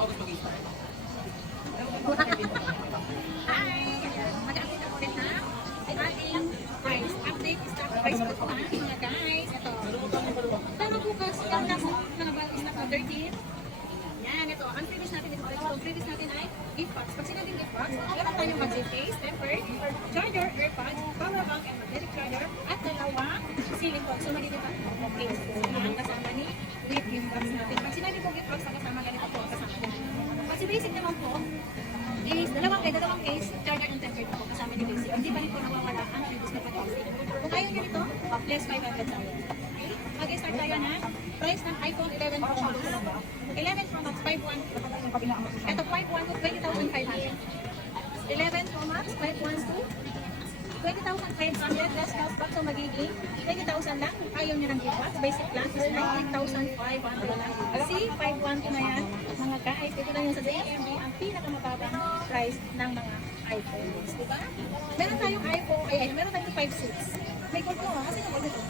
Hi! Mag-update ako ulit na ating price. Update is stock price ko ha, mga guys. Ito. Pero bukas, yung na mo, mga balis na 13. Yan, ito. Ang previous natin is ang previous natin ay gift box. Pag sinabing gift box, meron tayong magazine case, temper, charger, earpods, power bank, and magnetic charger, at dalawang silicone. So, magiging tatlong case. Yan, kasama ni gift box natin. Pag sinabi po gift box, kasama ganito po, kasama ganito. Pag si basic naman po, is dalawang case, charger and temper po, kasama ni basic. Hindi pa rin po nawawala ang previous na pag-basic. Kung ayaw nyo nito, less 500 tayo. Okay? Mag-start tayo na price ng iPhone 11 Pro Max. 11 Pro Max, 5.1. Ito 5.1 to 20,500. 11 Pro Max, 5.1 to 20,500 plus cashback, so magiging 20,000 lang. Ayaw nyo ng gift box, basic plan is 19,500 lang. Si 5.1 na yan, mga guys, ito na yung sa DMV, ang pinakamababang price ng mga iPhones, diba? Meron tayong iPhone, meron tayong 5.6. May gold to ha, kasi yung gold ito.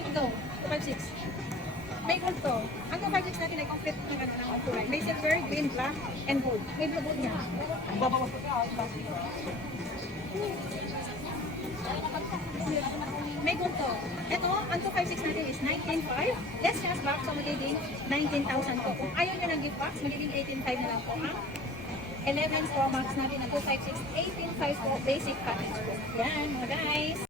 Ito, 5.6. May gold to. Ang 5.6 natin ay complete ng kulay. May silver, green, black, and gold. May blue gold niya. May gold to. Ito, ang 256 natin is 19,500. Less cashback, so magiging 19,000 to. Kung ayaw nyo ng gift box, magiging 18,500 na lang po ang 11 Pro Max natin na 256, 18,500 po basic package po. Yan, mga guys.